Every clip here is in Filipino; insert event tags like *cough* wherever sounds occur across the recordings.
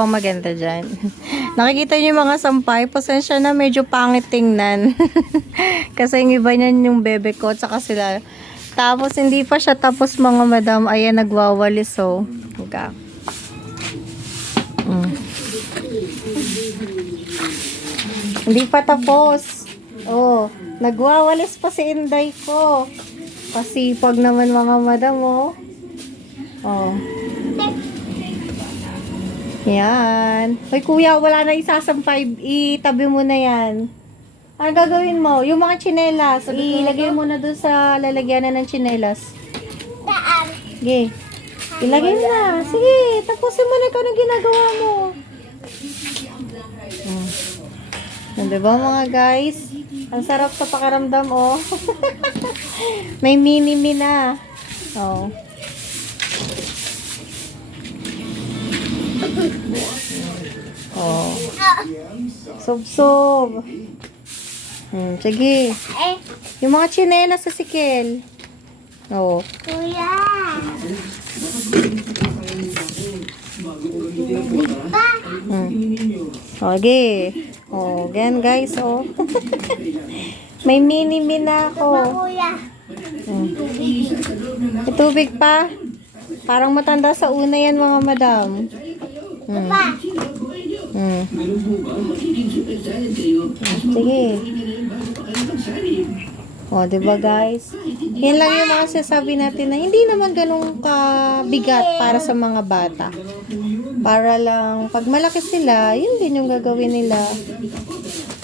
ang maganda dyan. *laughs* Nakikita niyo yung mga sampay, pasensya na medyo pangit tingnan. *laughs* Kasi yung iba niyan yung bebe ko, at saka sila. Tapos hindi pa siya tapos mga madam, ayan nagwawalis so. Huwag Mm. Hindi pa tapos. Oh, nagwawalis pa si Inday ko. Pasipag naman mga madam oh. Oh. Yan. Hoy kuya, wala na isasampay. Itabi mo na yan. Ano gagawin mo? Yung mga tsinelas, ilagay mo na doon sa lalagyanan ng tsinelas. Saan? Sige. Ilagay mo na. Sige, tapusin mo na ikaw ng ginagawa mo. Hmm. Yan, diba mga guys? Ang sarap sa pakaramdam, oh. *laughs* May mini-me na. Oh. Oh. Sob-sob. Hmm, sige. Yung mga tsinelas sa sikil. Oh. kuya. Hmm. Okay. Oh, gan guys, oh. *laughs* May mini-me na pa ako. Hmm. May tubig pa. Parang matanda sa una yan, mga madam. Pa, Hmm. Sige. O, di ba guys? Yan lang yung mga sinasabi natin na hindi naman ganun kabigat para sa mga bata. Para lang, pag malaki sila, yun din yung gagawin nila.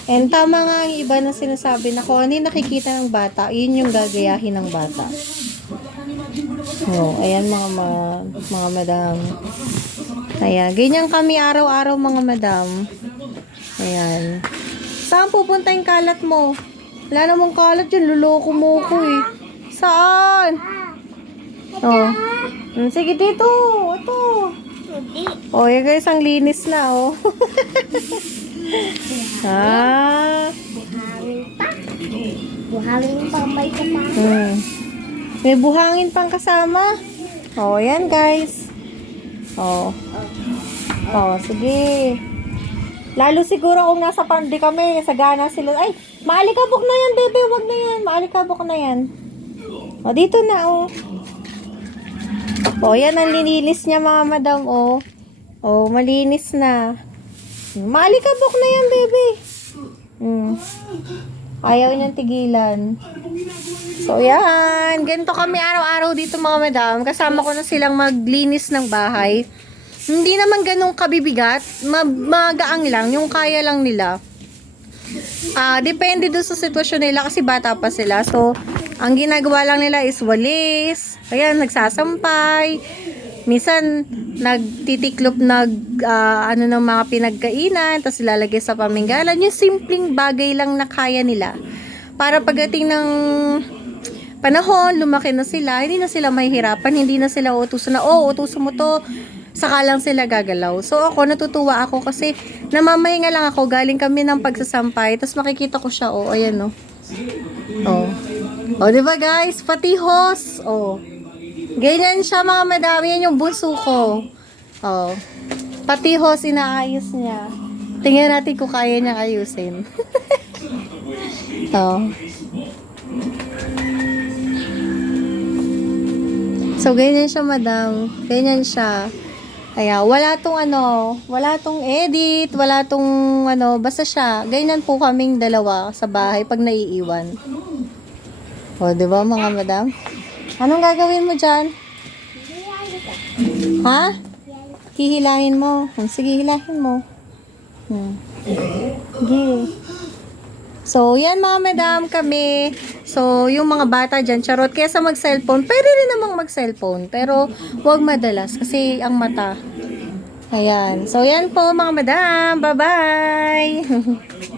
And tama nga ang iba na sinasabi na kung ano yung nakikita ng bata, yun yung gagayahin ng bata. O, ayan mga, ma- mga madam. Ayan, ganyan kami araw-araw mga madam. Ayan. Saan pupunta yung kalat mo? Wala namang kalat dyan, luloko mo ko eh. Saan? Oh. Hmm, Sige dito, ito. Oh, yan guys, ang linis na oh. *laughs* ah. Buhangin pa. May kapa. Hmm. May buhangin pang kasama. Oh, yan guys. Oh. Oh, sige. Lalo siguro kung nasa pandi kami, sagana sila. Ay, maalikabok na yan, bebe. Wag na yan. Maalikabok na yan. O, dito na, oh. O, yan ang linilis niya, mga madam, oh. Oh, malinis na. Maalikabok na yan, bebe. Hmm. Ayaw niyang tigilan. So, yan. Ganito kami araw-araw dito, mga madam. Kasama ko na silang maglinis ng bahay. Hindi naman ganun kabibigat. Ma- magaang lang. Yung kaya lang nila. Ah, depende doon sa sitwasyon nila kasi bata pa sila. So, ang ginagawa lang nila is walis. Ayan, nagsasampay. Minsan, nagtitiklop nag, ah, ano ng mga pinagkainan, tapos ilalagay sa paminggalan. Yung simpleng bagay lang na kaya nila. Para pagdating ng panahon, lumaki na sila, hindi na sila mahihirapan, hindi na sila utusan na, oh, utusan mo to, saka lang sila gagalaw. So ako, natutuwa ako kasi namamahinga lang ako, galing kami ng pagsasampay, tapos makikita ko siya, oh, ayan, oh. Oh. Oh, di ba guys? Pati hose. Oh. Ganyan siya mga madami. Yan yung bunso ko. Oh. Pati hose inaayos niya. Tingnan natin kung kaya niya ayusin. *laughs* oh. So, ganyan siya, madam. Ganyan siya. Kaya, wala tong ano, wala tong edit, wala tong ano, basta siya. Ganyan po kaming dalawa sa bahay pag naiiwan. O, di ba mga madam? Anong gagawin mo dyan? Ha? Hihilahin mo. Hmm, Sige, hilahin mo. Hmm. So, yan mga madam kami. So, yung mga bata dyan, charot. Kaya sa mag-cellphone, pwede rin namang mag-cellphone. Pero, wag madalas kasi ang mata. Ayan. So, yan po mga madam. Bye-bye! *laughs*